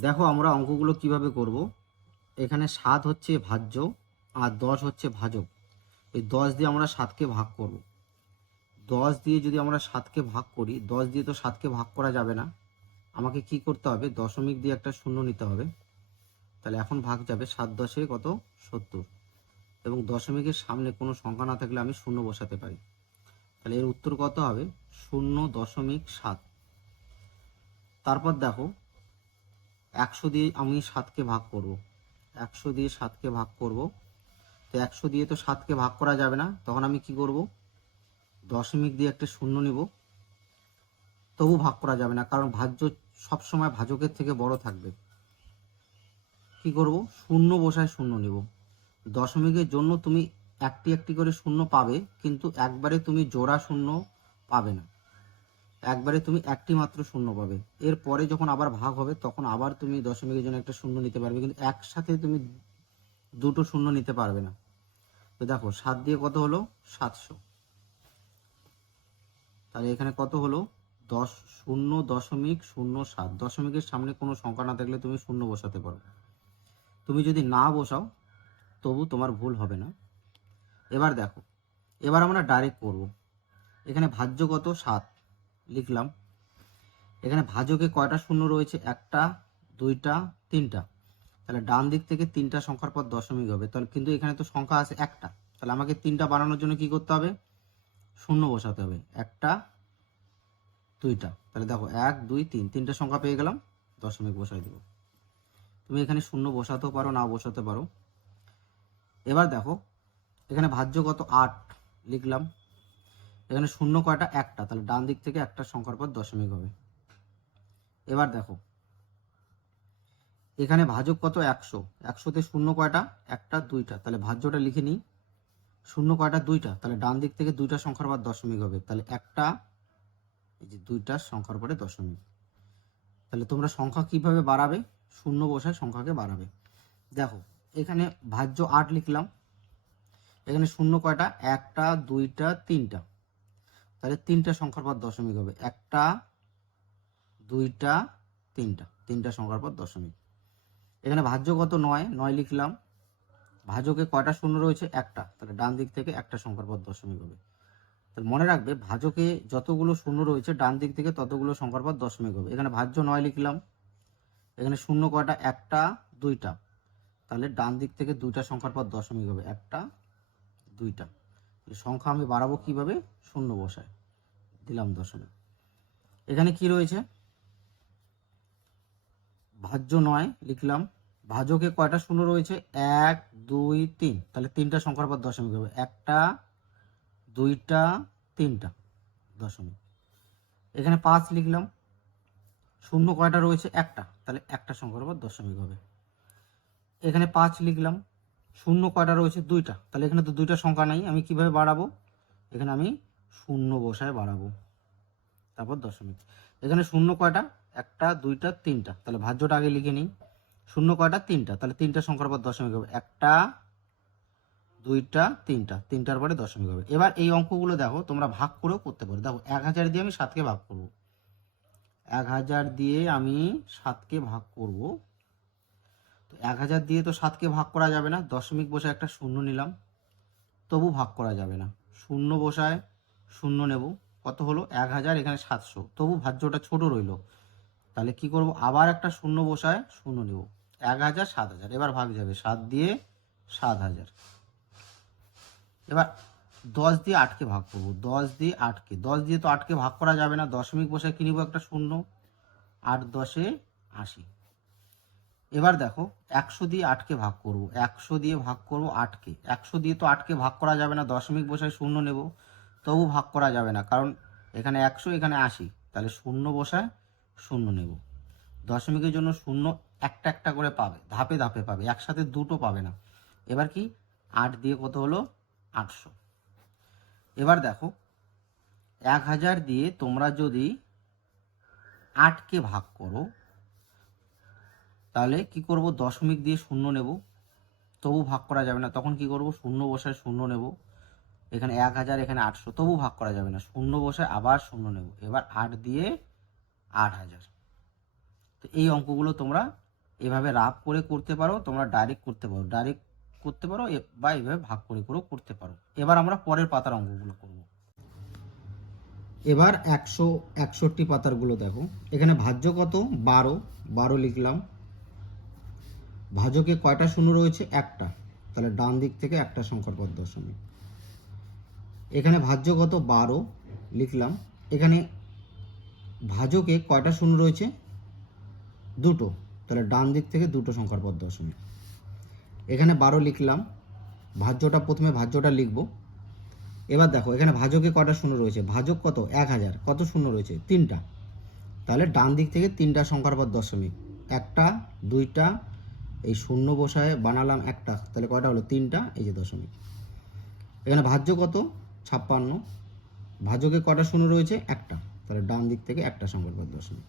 দেখো আমরা অঙ্কগুলো কীভাবে করব। এখানে সাত হচ্ছে ভাজ্য আর দশ হচ্ছে ভাজক। এই দশ দিয়ে আমরা সাতকে ভাগ করব। দশ দিয়ে যদি আমরা সাতকে ভাগ করি, দশ দিয়ে তো সাতকে ভাগ করা যাবে না। আমাকে কি করতে হবে? দশমিক দিয়ে একটা শূন্য নিতে হবে। তাহলে এখন ভাগ যাবে সাত দশে কত? সত্তর। এবং দশমিকের সামনে কোনো সংখ্যা না থাকলে আমি শূন্য বসাতে পারি। তাহলে এর উত্তর কত হবে? শূন্য দশমিক সাত। তারপর দেখো একশো দিয়ে আমি সাতকে ভাগ করব। একশো দিয়ে সাতকে ভাগ করব। তো একশো দিয়ে তো সাতকে ভাগ করা যাবে না। তখন আমি কি করব? দশমিক দিয়ে একটা শূন্য নিব। তবু ভাগ করা যাবে না, কারণ ভাজ্য সবসময় ভাজকের থেকে বড় থাকবে। কি করব? শূন্য বসায় শূন্য নিব। দশমিকের জন্য তুমি একটি একটি করে শূন্য পাবে, কিন্তু একবারে তুমি জোড়া শূন্য পাবে না। একবারে তুমি একটি মাত্র শূন্য পাবে। এরপরে যখন আবার ভাগ হবে, তখন আবার তুমি দশমিকের জন্য একটা শূন্য নিতে পারবে, কিন্তু একসাথে তুমি দুটো শূন্য নিতে পারবে না। তো দেখো, সাত দিয়ে কত হলো? সাতশো। তাহলে এখানে কত হলো? দশ, শূন্য দশমিক শূন্য সাত। দশমিকের সামনে কোনো সংখ্যা না থাকলে তুমি শূন্য বসাতে পারো। তুমি যদি না বসাও, তবু তোমার ভুল হবে না। এবার দেখো, এবার আমরা ডাইরেক্ট করব। এখানে ভাজ্য কত? সাত। লিখলাম। এখানে ভাজকে কয়টা শূন্য রয়েছে? একটা, দুইটা, তিনটা। তাহলে ডান দিক থেকে তিনটা সংখ্যার পর দশমিক হবে। তাহলে কিন্তু এখানে তো সংখ্যা আছে একটা। তাহলে আমাকে তিনটা বানানোর জন্য কি করতে হবে? শূন্য বসাতে হবে। একটা, দুইটা। তাহলে দেখো, এক, দুই, তিন। তিনটা সংখ্যা পেয়ে গেলাম, দশমিক বসাই দেবো। তুমি এখানে শূন্য বসাতেও পারো না বসাতে পারো। এবার দেখো, এখানে ভাজ্য কত আট লিখলাম। এখানে শূন্য কয়টা? একটা। তাহলে ডান দিক থেকে একটা সংখ্যার পর দশমিক হবে। এবার দেখো। এখানে ভাজক কত? একশো। একশোতে শূন্য কয়টা? একটা, দুইটা। তাহলে ভাজ্যটা লিখে নিই। শূন্য কয়টা? দুইটা। তাহলে ডান দিক থেকে দুইটা সংখ্যার পর দশমিক হবে। তাহলে একটা, এই যে দুইটা সংখ্যার পরে দশমিক। তাহলে তোমরা সংখ্যা কীভাবে বাড়াবে? শূন্য বসায় সংখ্যাকে বাড়াবে। দেখো, এখানে ভাজ্য আট লিখলাম। এখানে শূন্য কয়টা? একটা, দুইটা, তিনটা। তাহলে তিনটা সংখ্যার পর দশমিক হবে। একটা, দুইটা, তিনটা। তিনটা সংখ্যার পর দশমিক। এখানে ভাজ্য কত? নয়। নয় লিখলাম। ভাজকে কয়টা শূন্য রয়েছে? একটা। তাহলে ডান দিক থেকে একটা সংখ্যার পর দশমিক হবে। তাহলে মনে রাখবে ভাজকে যতগুলো শূন্য রয়েছে, ডান দিক থেকে ততগুলো সংখ্যার পর দশমিক হবে। এখানে ভাজ্য নয় লিখলাম। এখানে শূন্য কয়টা? একটা, দুইটা। তাহলে ডান দিক থেকে দুইটা সংখ্যার পর দশমিক হবে। একটা, দুইটা। সংখ্যা আমি বাড়াবো কীভাবে? শূন্য বসায়। দিলাম দশমিক। এখানে কি রয়েছে? ভাজ্য নয়, লিখলাম। ভাজকে কয়টা শূন্য রয়েছে? এক, দুই, তিন। তাহলে তিনটা সংখ্যার পর দশমিক হবে। একটা, দুইটা, তিনটা দশমিক। এখানে পাঁচ লিখলাম। শূন্য কয়টা রয়েছে? একটা। তাহলে একটা সংখ্যার পর দশমিক হবে। এখানে পাঁচ লিখলাম। শূন্য কয়টা রয়েছে? দুইটা। তাহলে এখানে তো দুইটা সংখ্যা নাই। আমি কীভাবে বাড়াবো? এখানে আমি শূন্য বসায় বাড়াবো। তারপর দশমিক। এখানে শূন্য কয়টা? একটা, দুইটা, তিনটা। তাহলে ভাজ্যটা আগে লিখে নিই। শূন্য কয়টা? তিনটা। তাহলে তিনটা সংখ্যার পর দশমিক হবে। একটা, দুইটা, তিনটা। তিনটার পরে দশমিক হবে। এবার এই অঙ্কগুলো দেখো, তোমরা ভাগ করেও করতে পারো। দেখো, এক হাজার দিয়ে আমি সাতকে ভাগ করব। এক হাজার দিয়ে আমি সাতকে ভাগ করব। এক হাজার দিয়ে তো সাতকে ভাগ করা যাবে না, দশমিক বসে একটা শূন্য নিলাম, তবু ভাগ করা যাবে না। শূন্য বসায় শূন্য নেব, কত হলো? এক হাজার, এখানে সাতশো। তবু ভাজ্যটা ছোট রইল। তাহলে কি করব? আবার একটা শূন্য বসায় শূন্য নেব। এক হাজার, সাত হাজার। এবার ভাগ যাবে সাত দিয়ে সাত হাজার। এবার দশ দিয়ে আটকে ভাগ করব। দশ দিয়ে আটকে। দশ দিয়ে তো আটকে ভাগ করা যাবে না, দশমিক বসে কি নিব? একটা শূন্য। আট দশে আশি। এবার দেখো, একশো দিয়ে আটকে ভাগ করব। একশো দিয়ে ভাগ করব আটকে। একশো দিয়ে তো আটকে ভাগ করা যাবে না, দশমিক বসায় শূন্য নেব। তবু ভাগ করা যাবে না, কারণ এখানে একশো, এখানে আশি। তাহলে শূন্য বসায় শূন্য নেব। দশমিকের জন্য শূন্য একটা একটা করে পাবে, ধাপে ধাপে পাবে, একসাথে দুটো পাবে না। এবার কি? আট দিয়ে কত হলো? আটশো। এবার দেখো, এক হাজার দিয়ে তোমরা যদি আটকে ভাগ করো তাহলে কি করব? দশমিক দিয়ে শূন্য নেব। তবু ভাগ করা যাবে না। তখন কি করব? শূন্য বসায় শূন্য নেব। এখানে এক হাজার, এখানে আটশো। তবু ভাগ করা যাবে না। শূন্য বসায় আবার শূন্য নেব। এবার আট দিয়ে আট হাজার। তো এই অঙ্কগুলো তোমরা এভাবে রাফ করে করতে পারো। তোমরা ডাইরেক্ট করতে পারো। ডাইরেক্ট করতে পারো বা এইভাবে ভাগ করে করেও করতে পারো। এবার আমরা পরের পাতার অঙ্কগুলো করব। এবার একশো একষট্টি পাতারগুলো দেখো। এখানে ভাজ্য কত? বারো। বারো লিখলাম। ভাজকে কয়টা শূন্য রয়েছে? একটা। তাহলে ডান দিক থেকে একটা সংখ্যার পর দশমিক এখানে ভাজ্য কত বারো লিখলাম। এখানে ভাজকে কয়টা শূন্য রয়েছে? দুটো। তাহলে ডান দিক থেকে দুটো সংখ্যার পর দশমিক এখানে বারো লিখলাম। ভাজ্যটা প্রথমে ভাজ্যটা লিখব। এবার দেখো, এখানে ভাজকে কয়টা শূন্য রয়েছে? ভাজক কত? এক হাজার। কত শূন্য রয়েছে? তিনটা। তাহলে ডান দিক থেকে তিনটা সংখ্যার পর দশমিক একটা, দুইটা এই শূন্য বসায় বানালাম একটা, তাহলে কয়টা হলো? তিনটা, এই যে দশমিক। এখানে ভাজ্য কত? ছাপ্পান্ন। ভাজকে কটা শূন্য রয়েছে? একটা। তাহলে ডান দিক থেকে একটা সংখ্যার দশমিক।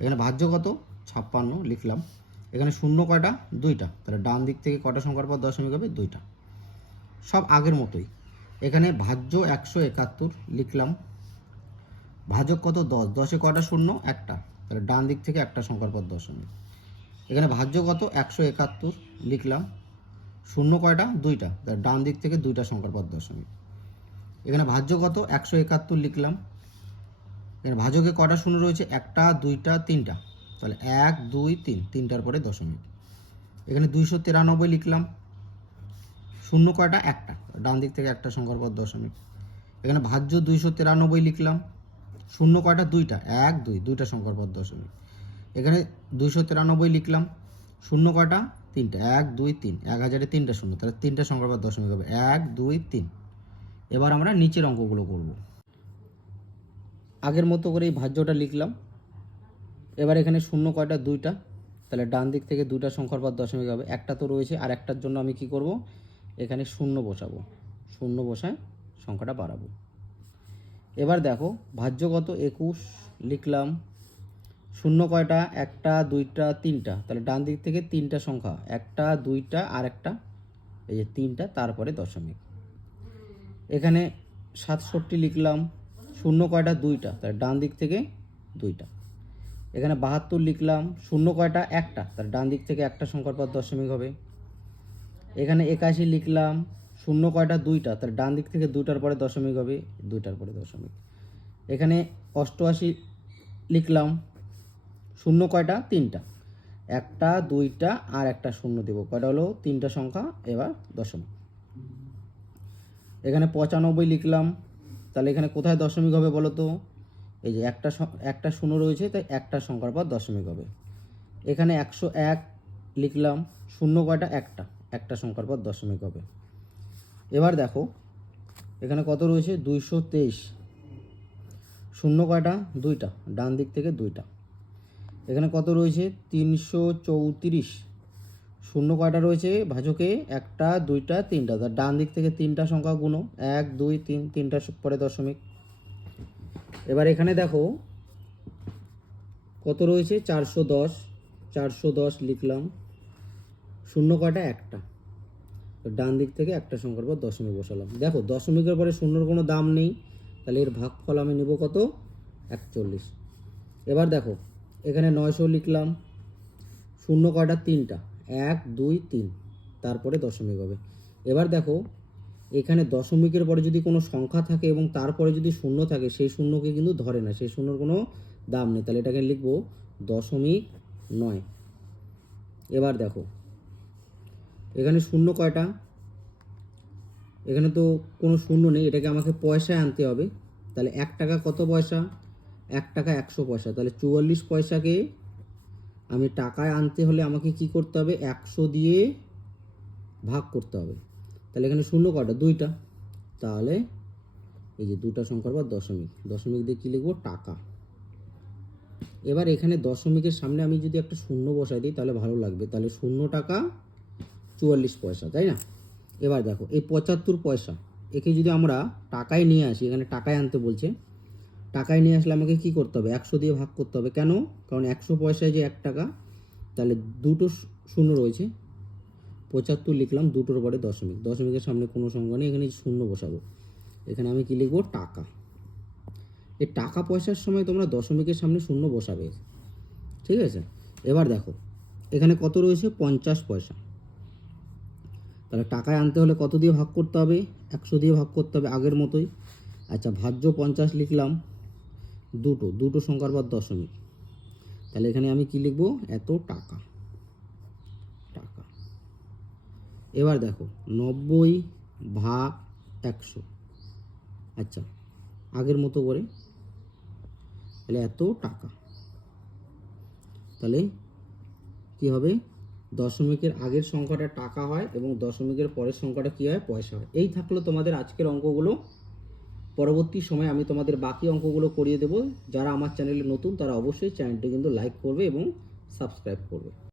এখানে ভাজ্য কত? ছাপ্পান্ন, লিখলাম। এখানে শূন্য কয়টা? দুইটা। তাহলে ডান দিক থেকে কটা সংখ্যার পর দশমিক হবে দুইটা। সব আগের মতোই। এখানে ভাজ্য একশো একাত্তর, লিখলাম। ভাজক কত? দশ। দশে কটা শূন্য? একটা। তাহলে ডান দিক থেকে একটা সংখ্যার পর দশমিক। এখানে ভাজ্য কত? একশো একাত্তর লিখলাম। শূন্য কয়টা? দুইটা। ডান দিক থেকে দুইটা সংখ্যার পর দশমিক এখানে ভাজ্য কত? একশো একাত্তর লিখলাম। এখানে ভাজকে কটা শূন্য রয়েছে? একটা, দুইটা, তিনটা। তাহলে এক, দুই, তিন। তিনটার পরে দশমিক। এখানে দুইশো তিরানব্বই লিখলাম। শূন্য কয়টা? একটা। ডান দিক থেকে একটা সংখ্যার দশমিক। এখানে ভাজ্য দুইশো তিরানব্বই লিখলাম। শূন্য কয়টা? দুইটা। এক, দুই। দুইটা সংখ্যার দশমিক। এখানে দুইশো তিরানব্বই লিখলাম। শূন্য কয়টা? তিনটা। এক, দুই, তিন। এক হাজারে তিনটা শূন্য। তাহলে তিনটা সংখ্যার পর দশমিক হবে। এক, দুই, তিন। এবার আমরা নিচের অঙ্কগুলো করব। আগের মতো করে এই ভাজ্যটা লিখলাম। এবার এখানে শূন্য কয়টা? দুইটা। তাহলে ডান দিক থেকে দুইটা সংখ্যার পর দশমিক হবে। একটা তো রয়েছে। আর একটার জন্য আমি কি করব? এখানে শূন্য বসাবো। শূন্য বসায় সংখ্যাটা বাড়াবো। এবার দেখো, ভাজ্য কত? একুশ লিখলাম। শূন্য কয়টা? একটা, দুইটা, তিনটা। তাহলে ডান দিক থেকে তিনটা সংখ্যা। একটা, দুইটা আর একটা এই যে তিনটা, তারপরে দশমিক। এখানে সাতষট্টি লিখলাম। শূন্য কয়টা? দুইটা। তাহলে ডান দিক থেকে দুইটা। এখানে বাহাত্তর লিখলাম। শূন্য কয়টা? একটা। তাহলে ডান দিক থেকে একটা সংখ্যার পর দশমিক হবে। এখানে একাশি লিখলাম। শূন্য কয়টা? দুইটা। তাহলে ডান দিক থেকে দুইটার পরে দশমিক হবে। দুইটার পরে দশমিক। এখানে অষ্টআশি লিখলাম। শূন্য কয়টা? তিনটা। একটা, দুইটা, আর একটা শূন্য দেবো। কয়টা হলো? তিনটা সংখ্যা, এবার দশমিক এখানে পঁচানব্বই লিখলাম। তাহলে এখানে কোথায় দশমিক হবে বলো তো? এই যে একটা একটা শূন্য রয়েছে, তাই একটা সংখ্যার পর দশমিক হবে। এখানে একশো এক লিখলাম। শূন্য কয়টা? একটা। একটা সংখ্যার পর দশমিক হবে। এবার দেখো, এখানে কত রয়েছে? দুইশো তেইশ। শূন্য কয়টা? দুইটা। ডান দিক থেকে দুইটা। এখানে কত রয়েছে? তিনশো চৌত্রিশ। শূন্য কয়টা রয়েছে? ভাজকে একটা, দুইটা, তিনটা। তার ডান দিক থেকে তিনটা সংখ্যা গুণ। এক, দুই, তিন, তিনটা পরে দশমিক। এবার এখানে দেখো, কত রয়েছে? চারশো দশ। চারশো দশ লিখলাম। শূন্য কয়টা? একটা। ডান দিক থেকে একটা সংখ্যার পর দশমিক বসালাম। দেখো, দশমিকের পরে শূন্যর কোনো দাম নেই। তাহলে এর ভাগফল আমি নেব কত? একচল্লিশ। এবার দেখো এখানে নয়শো লিখলাম। শূন্য কয়টা? তিনটা। এক, দুই, তিন। তারপরে দশমিক হবে। এবার দেখো, এখানে দশমিকের পরে যদি কোনো সংখ্যা থাকে এবং তারপরে যদি শূন্য থাকে, সেই শূন্যকে কিন্তু ধরে না। সেই শূন্যর কোনো দাম নেই। তাহলে এটাকে লিখব দশমিক নয়। এবার দেখো, এখানে শূন্য কয়টা? এখানে তো কোনো শূন্য নেই। এটাকে আমাকে পয়সায় আনতে হবে। তাহলে এক টাকা কত পয়সা? এক টাকা একশো পয়সা। তাহলে চুয়াল্লিশ পয়সাকে আমি টাকায় আনতে হলে আমাকে কি করতে হবে? একশো দিয়ে ভাগ করতে হবে। তাহলে এখানে শূন্য কটা দুইটা। তাহলে এই যে দুটা সংখ্যার পর দশমিক। দশমিক দিয়ে কী লিখব? টাকা। এবার এখানে দশমিকের সামনে আমি যদি একটা শূন্য বসাই দিই, তাহলে ভালো লাগবে। তাহলে শূন্য টাকা চুয়াল্লিশ পয়সা, তাই না? এবার দেখো, এই পঁচাত্তর পয়সা, একে যদি আমরা টাকায় নিয়ে আসি, এখানে টাকায় আনতে বলছে টাকায় নিয়ে আসলে আমাকে কি করতে হবে? একশো দিয়ে ভাগ করতে হবে। কেন? কারণ একশো পয়সায় যে এক টাকা, তাহলে দুটো শূন্য রয়েছে। পঁচাত্তর লিখলাম, দুটোর পরে দশমিক। দশমিকের সামনে কোনো সংখ্যা নেই, এখানে শূন্য বসাবো। এখানে আমি কি লিখব? টাকা। এই টাকা পয়সার সময় তোমরা দশমিকের সামনে শূন্য বসাবে। ঠিক আছে? এবার দেখো, এখানে কত রয়েছে? পঞ্চাশ পয়সা। তাহলে টাকায় আনতে হলে কত দিয়ে ভাগ করতে হবে? একশো দিয়ে ভাগ করতে হবে আগের মতোই। আচ্ছা ভাজ্য পঞ্চাশ লিখলাম। দুটো দুটো সংখ্যার পর দশমিক। তাহলে এখানে আমি কি লিখব? এত টাকা। টাকা। এবার দেখো, নব্বই ভাগ একশো। আচ্ছা আগের মতো করে। তাহলে এত টাকা। তাহলে কি হবে? দশমিকের আগের সংখ্যাটা টাকা হয় এবং দশমিকের পরের সংখ্যাটা কি হয়? পয়সা হয়। এই থাকল তোমাদের আজকের অঙ্কগুলো। পরবর্তী সময় আমি তোমাদের বাকি অঙ্কগুলো করিয়ে দেবো। যারা আমার চ্যানেলে নতুন, তারা অবশ্যই চ্যানেলটি কিন্তু লাইক করবে এবং সাবস্ক্রাইব করবে।